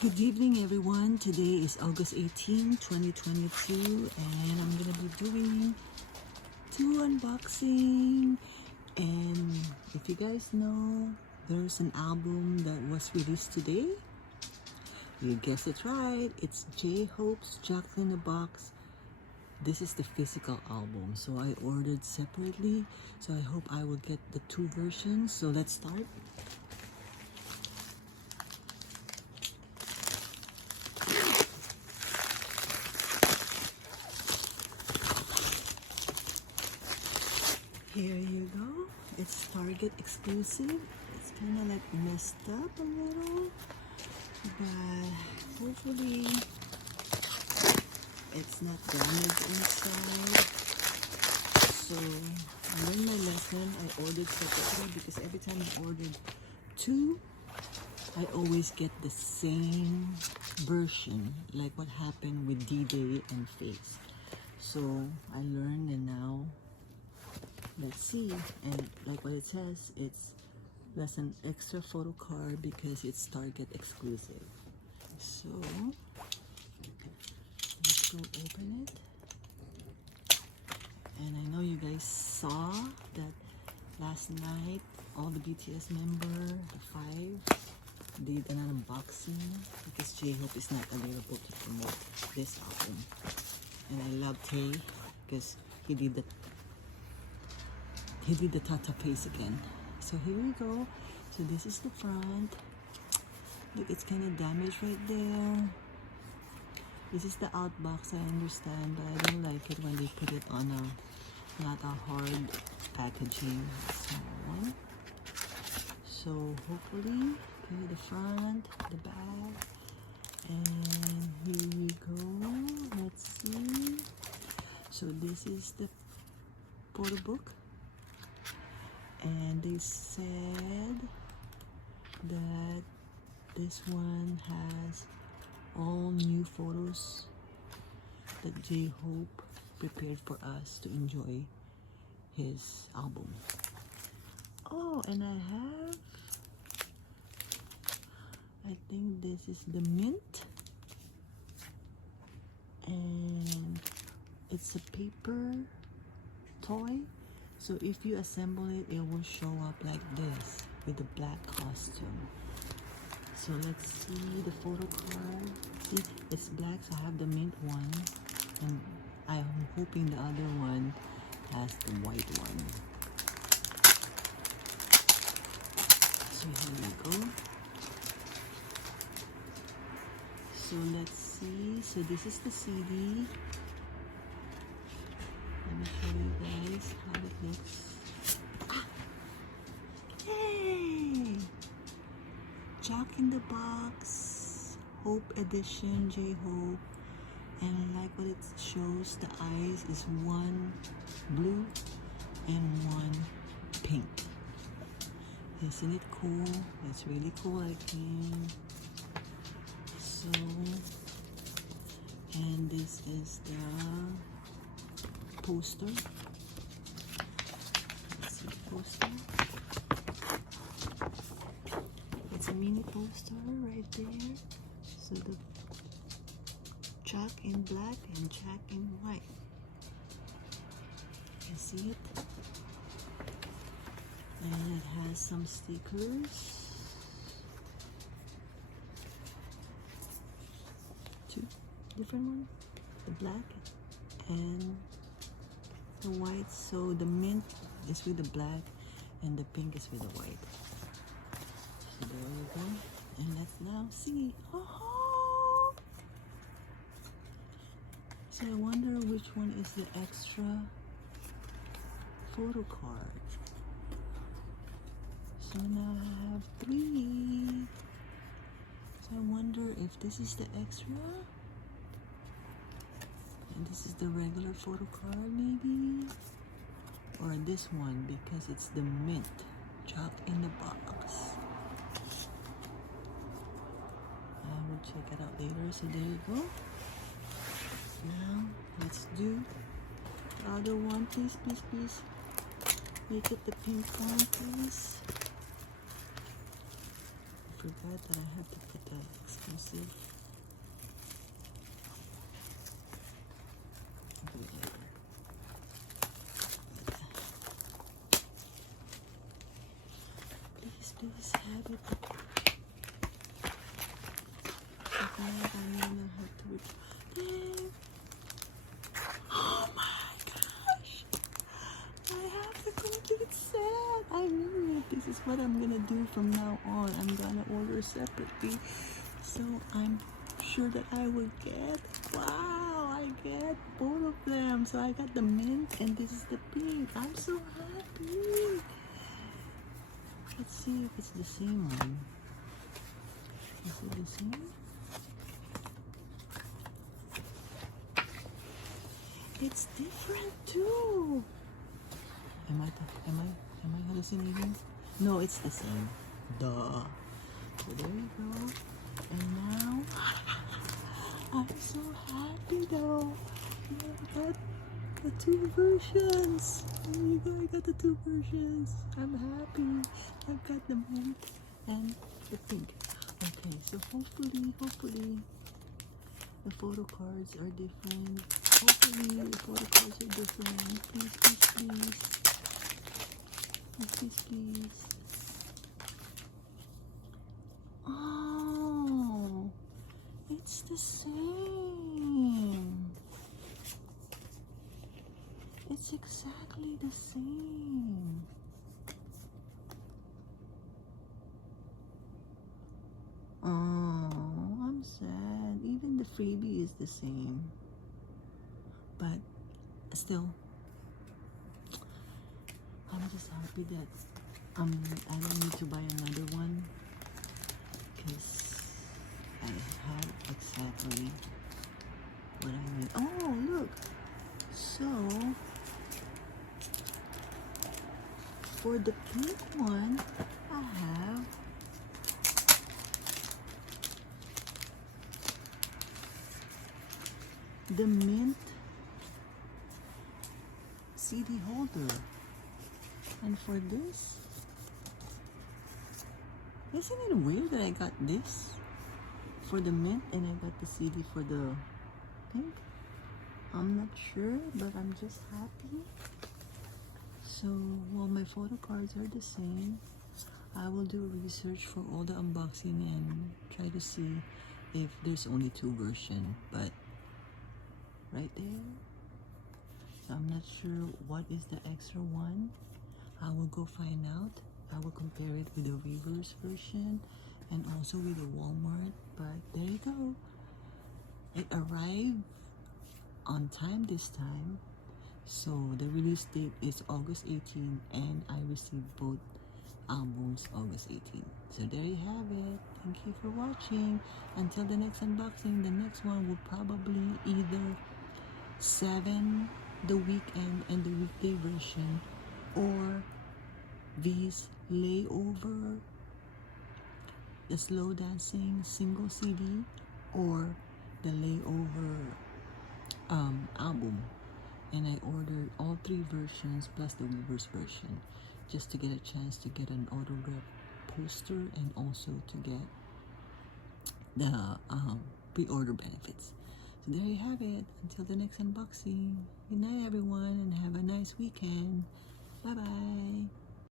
Good evening, everyone. Today is August 18, 2022, and I'm gonna be doing two unboxing. And if you guys know, there's an album that was released today. You guessed it right. It's JHOPE's Jack in the Box. This is the physical album, so I ordered separately. So I hope I will get the two versions. So let's start. Here you go. It's Target exclusive. It's kind of like messed up a little, but hopefully it's not damaged inside. So I learned my lesson. I ordered separately because every time I ordered two, I always get the same version, like what happened with D-Day and Face. So I learned, and now let's see. And like what it says, that's an extra photo card because it's Target exclusive. So let's go open it. And I know you guys saw that last night all the BTS members, the 5, did an unboxing because J-Hope is not available to promote this album. And I love Tay because he did the Tata face again. So here we go. So this is the front. Look, it's kind of damaged right there. This is the outbox, I understand, but I don't like it when they put it on not a hard packaging, small one. So hopefully, okay, the front, the back, and here we go. Let's see. So this is the photo book. And they said that this one has all new photos that J-Hope prepared for us to enjoy his album. Oh, and I think this is the mint, and it's a paper toy. So if you assemble it, it will show up like this with the black costume. So let's see the photo card. See, it's black, so I have the mint one, and I'm hoping the other one has the white one. So here we go. So let's see. So this is the CD. Let me show you guys how it looks. Yay! Jack in the Box, Hope Edition, J-Hope. And I like what it shows. The eyes is one blue and one pink. Isn't it cool? It's really cool, I think. So, and this is the poster. Let's see the poster. It's a mini poster right there. So the Jack in black and Jack in white. You see it? And it has some stickers. Two different ones. The black and the white. So the mint is with the black and the pink is with the white. So there you go. And let's now see. Oh! So I wonder which one is the extra photo card. So now I have 3. So I wonder if this is the extra. And this is the regular photo card maybe, or this one because it's the mint, Jack in the Box. I will check it out later. So there you go. Now let's do the other one. Please, please, please make it the pink one, please. I forgot that I have to put the see. Please have it. Oh my gosh! I have the complete set. I knew it. This is what I'm gonna do from now on. I'm gonna order separately, so I'm sure that I will get. Wow! I get both of them. So I got the mint and this is the pink. I'm so happy. Let's see if it's the same one. Is it the same? It's different too. Am I hallucinating? No, it's the same. Duh. So there you go. And now I'm so happy though. I got the two versions. There you go. I got the two versions. I'm happy. I've got the mint and the pink. Okay, so hopefully the photo cards are different. Hopefully the photo cards are different. Please. Please. Oh, it's the same. It's exactly the same. Oh, I'm sad. Even the freebie is the same. But still, I'm just happy that I don't need to buy another one because I have exactly what I need. Oh, look. So for the pink one, I have the mint CD holder. And for this, isn't it weird that I got this for the mint and I got the CD for the pink? I'm not sure, but I'm just happy. So, while my photo cards are the same, I will do research for all the unboxing and try to see if there's only two versions. But right there, so I'm not sure what is the extra one. I will go find out. I will compare it with the reverse version and also with the Walmart. But there you go. It arrived on time this time. So the release date is August 18 and I received both albums August 18. So there you have it. Thank you for watching. Until the next unboxing, the next one will probably either 7 the weekend and the weekday version, or V's Layover, the slow dancing single CD, or the Layover album. And I ordered all 3 versions plus the reverse version just to get a chance to get an autograph poster and also to get the pre-order benefits. So there you have it. Until the next unboxing. Good night everyone and have a nice weekend. Bye bye.